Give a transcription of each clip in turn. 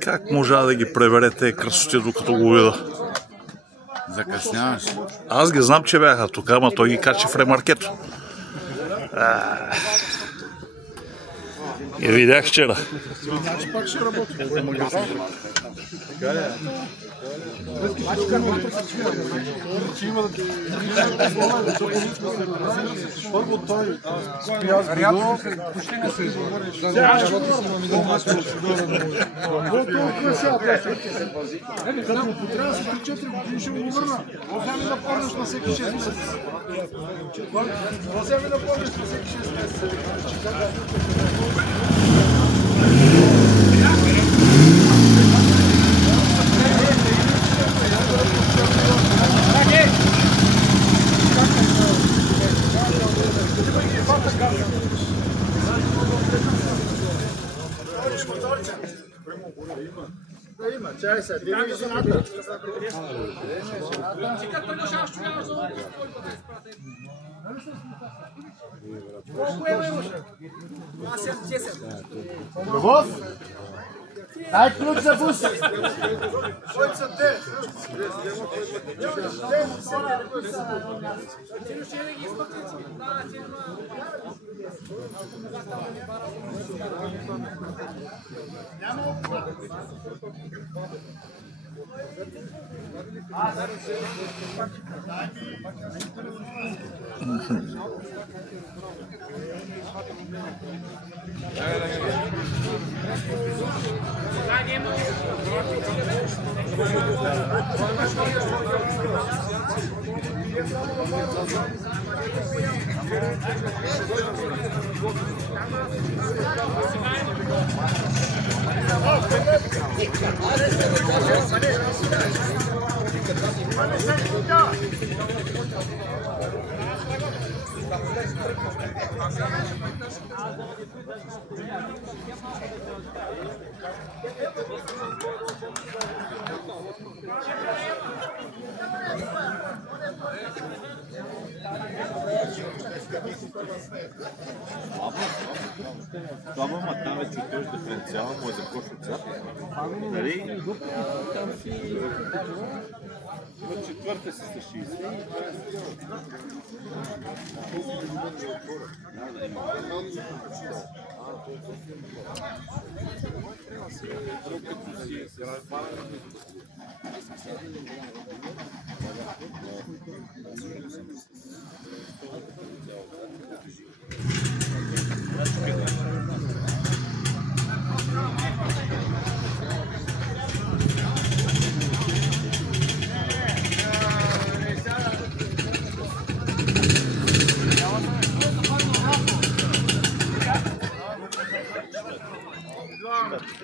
Как можа да ги преберете красоти, докато го видя? Закъсняваш. Аз ги знам, че бяха тук, ама той ги качи в ремаркето. И видях вчера. Първо той спи, аз видо, почти не се изговориш. Като му потрябва с 3-4 години ще му върна. Возя ми да помниш на всеки 6 месеца. Возя ми да помниш на всеки 6 месеца. Да има, чай се, да има и жената. Колко имаш? Аз съм 10. Любов? Дай ключ за бус! Кой са те? Това ма там вече отиваш диференциала, му е за кош отзад. Нали? На четвърта си с 60.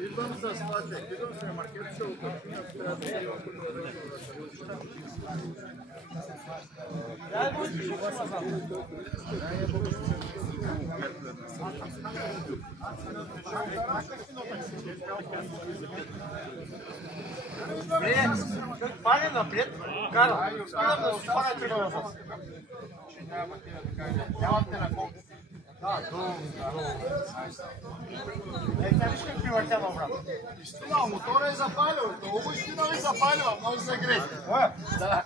Идвам с Лачек, идвам с ремаркет, ще уточня, трябва да идвам. Пане напред, карам. Спирам да се пане тук назад. Нямате на колко. Да, долу. Сега виж как привъртя на обратно. Истина, мотора е запалил. Много истина ви запалил, а може да грее. Да.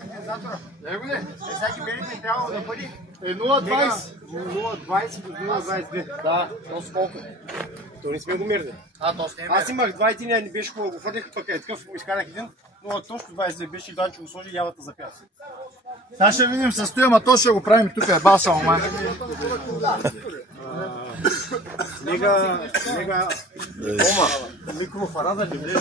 Кондензатора. Его не? Сега ги берите трябва да бъде. 0,20. 0,20 до 0,22. Да, то с колко? То не сме го мерили. То с Аз имах 2 и не беше хубаво. Го фърлих, пък е такъв, изкарах един, но точно 20 беше и Данчо го сложи явата за пяс. Сега ще видим състоя, ама то ще го правим тук, е баса, момент. Нега... Ома, микрофарада давление.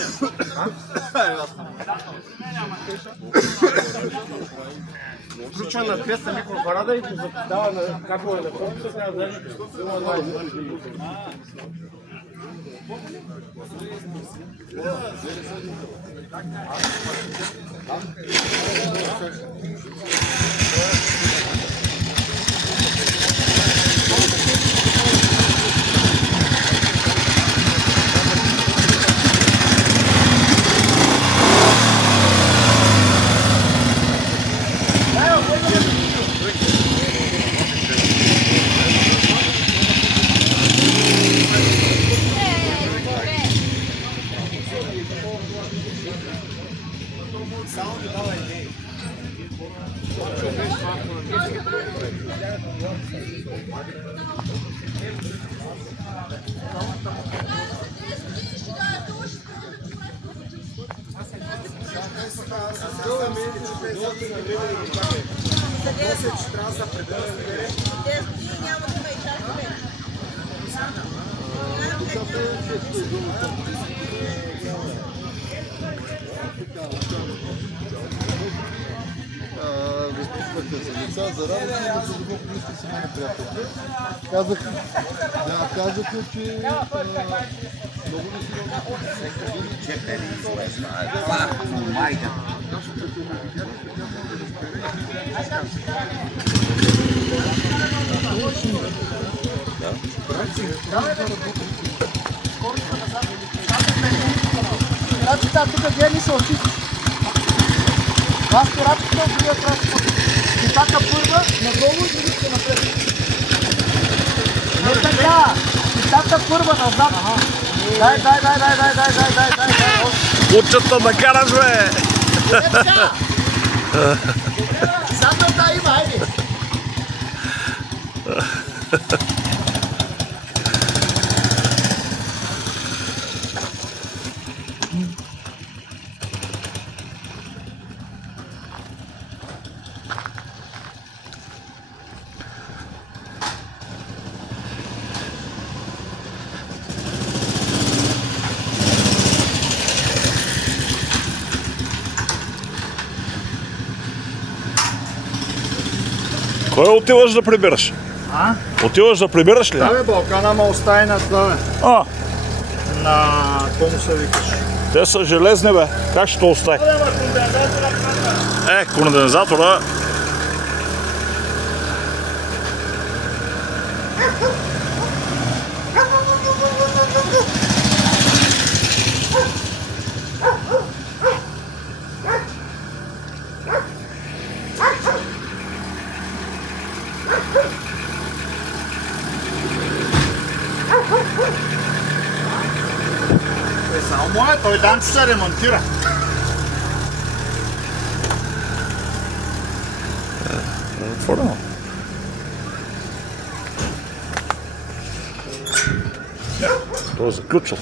Включва на 200 микрофарада и го дава на капъле на помпата, трябва да даде 0,20. Възпитвахте се лица за работа, но за дълбоко мисли си много приятелка. Казаха, че много не си Спирачите, тук гени са очисти. Това спирачите от другия транспорт. Питата първа, надолу и другите напред. Не така! Питата първа назад. Дай. Учата да караш, бе! Не така! Задната има, хайде! Кой отиваш да прибираш? А? Отиваш да прибираш ли? Да, бе, Балкана ма остави на това, А, на кому се викаш. те са железни, бе. Как ще то остави? Кондензатора. Само моя, той Данчо се ремонтира. Отворено. То е заключил.